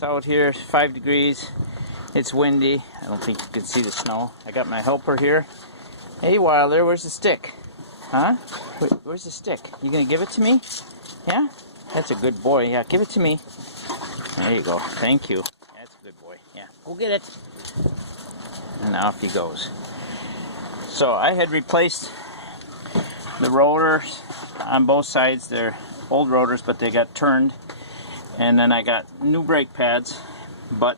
It's out here, 5 degrees. It's windy. I don't think you can see the snow. I got my helper here. Hey Wilder, where's the stick? Huh? Where's the stick? You gonna give it to me? Yeah? That's a good boy. Yeah, give it to me. There you go. Thank you. That's a good boy. Yeah, go get it. And off he goes. So I had replaced the rotors on both sides. They're old rotors, but they got turned. And then I got new brake pads, but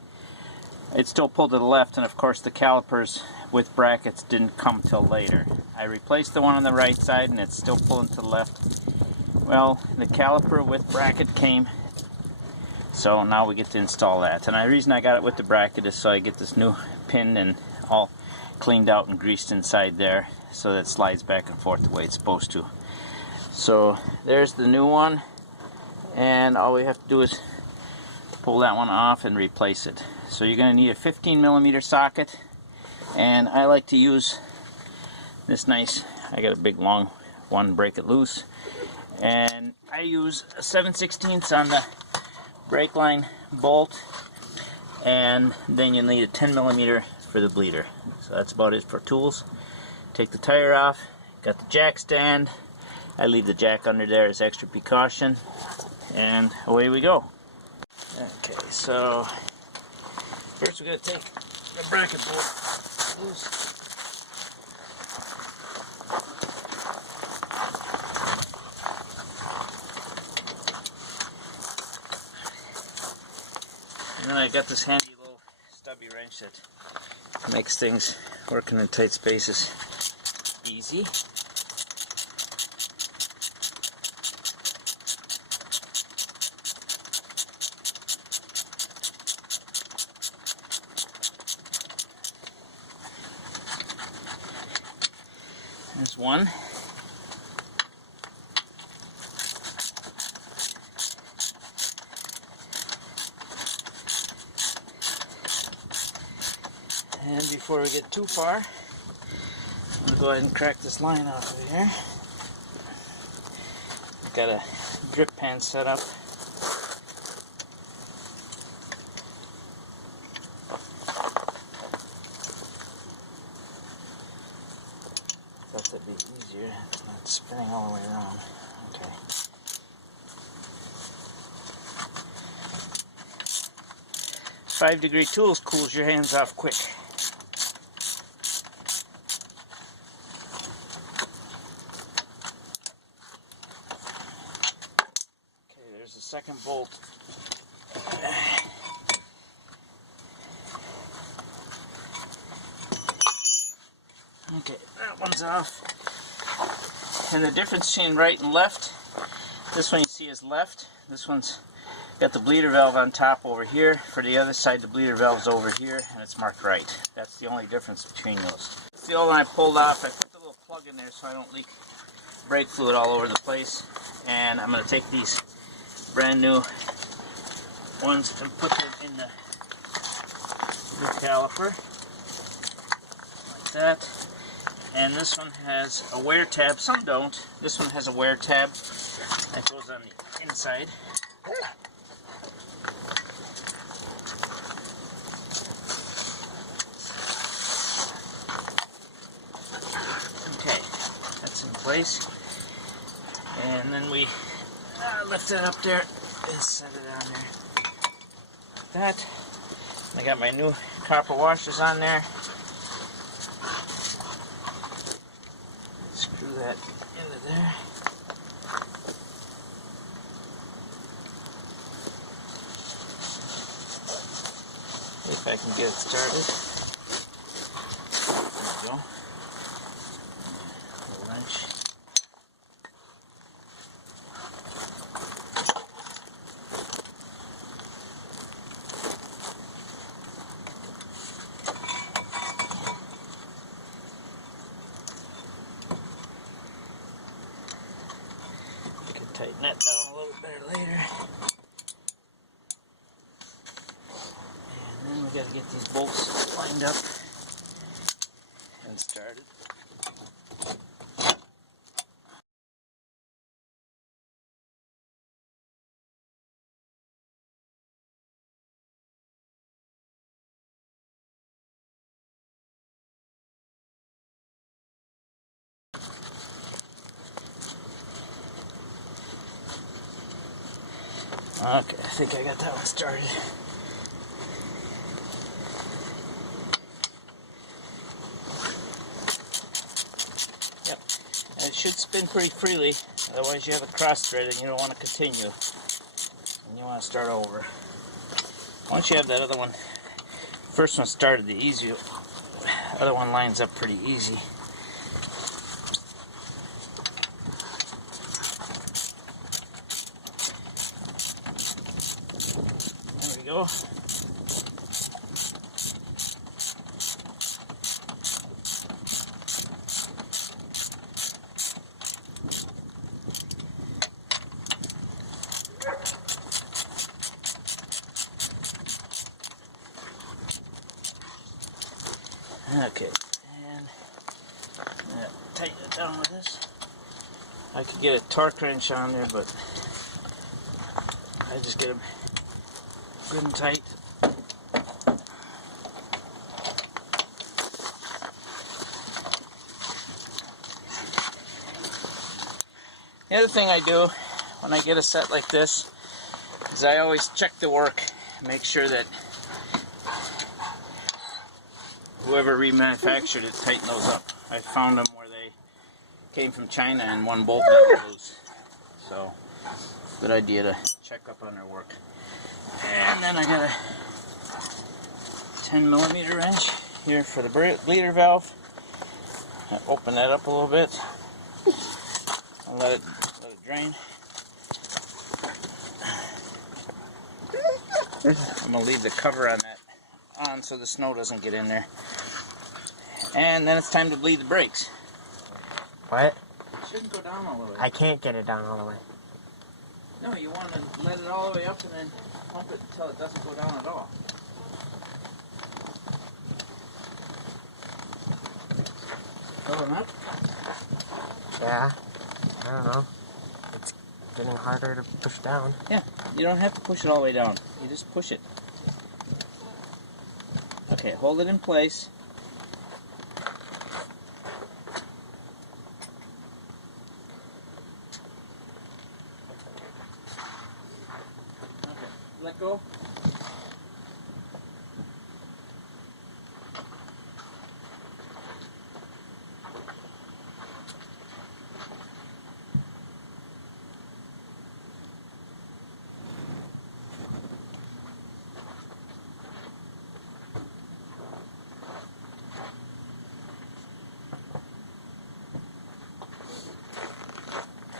it still pulled to the left, and of course the calipers with brackets didn't come till later. I replaced the one on the right side and it's still pulling to the left. Well, the caliper with bracket came, so now we get to install that. And the reason I got it with the bracket is so I get this new pin and all cleaned out and greased inside there so that it slides back and forth the way it's supposed to. So there's the new one, and all we have to do is pull that one off and replace it. So you're going to need a 15mm socket, and I like to use this nice, I got a big long one, break it loose, and I use a 7/16 on the brake line bolt, and then you need a 10mm for the bleeder. So that's about it for tools. Take the tire off, got the jack stand. I leave the jack under there as extra precaution, and away we go. Okay, so first we're going to take the bracket bolt loose. And then I got this handy little stubby wrench that makes things working in tight spaces easy. There's one. And before we get too far, I'm going to go ahead and crack this line off of here. I've got a drip pan set up. Thought that'd be easier. It's not spinning all the way around. Okay. 5-degree tools cools your hands off quick. Okay, there's the second bolt. Okay, that one's off. And the difference between right and left, this one you see is left. This one's got the bleeder valve on top over here. For the other side, the bleeder valve's over here, and it's marked right. That's the only difference between those. The old one I pulled off, I put the little plug in there so I don't leak brake fluid all over the place. And I'm going to take these brand new ones and put them in the caliper, like that. And this one has a wear tab. Some don't. This one has a wear tab that goes on the inside. Okay, that's in place. And then we lift it up there and set it on there. Like that. I got my new copper washers on there. Screw that into there. If I can get it started. There we go. A wrench. Tighten that down a little better later. And then we got to get these bolts lined up and started. Okay, I think I got that one started. Yep, and it should spin pretty freely, otherwise you have a cross thread and you don't want to continue. And you want to start over. Once you have that other one, first one started, the other one lines up pretty easy. There we go. Okay, and tighten it down with this. I could get a torque wrench on there, but I just get them good and tight. The other thing I do when I get a set like this is I always check the work, make sure that whoever remanufactured it tightened those up. I found them where they came from China and one bolt never loose. So, good idea to check up on their work. And then I got a 10mm wrench here for the bleeder valve. I open that up a little bit and let it drain. I'm going to leave the cover on that on so the snow doesn't get in there. And then it's time to bleed the brakes. What? It shouldn't go down all the way. I can't get it down all the way. No, you want to let it all the way up and then pump it until it doesn't go down at all. Going up? Yeah. I don't know. It's getting harder to push down. Yeah, you don't have to push it all the way down. You just push it. Okay, hold it in place. Okay, let go.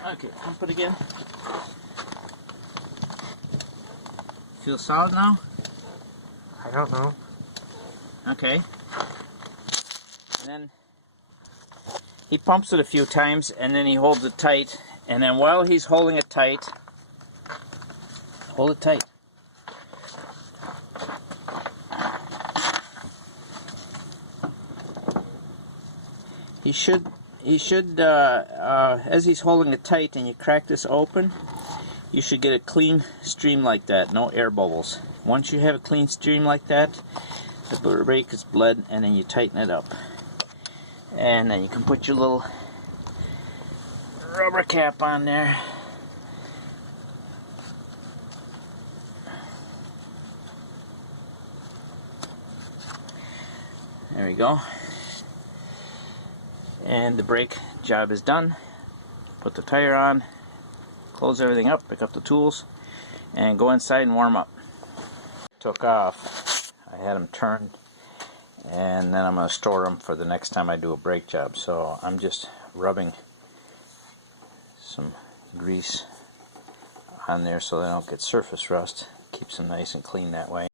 Okay, pump it again. Feel solid now? I don't know. Okay. And then he pumps it a few times and then he holds it tight. And then while he's holding it tight, hold it tight. He should, as he's holding it tight and you crack this open, you should get a clean stream like that, no air bubbles. Once you have a clean stream like that, the brake is bled and then you tighten it up. And then you can put your little rubber cap on there. There we go. And the brake job is done. Put the tire on, close everything up, pick up the tools, and go inside and warm up. Took off. I had them turned, and then I'm going to store them for the next time I do a brake job. So I'm just rubbing some grease on there so they don't get surface rust. Keeps them nice and clean that way.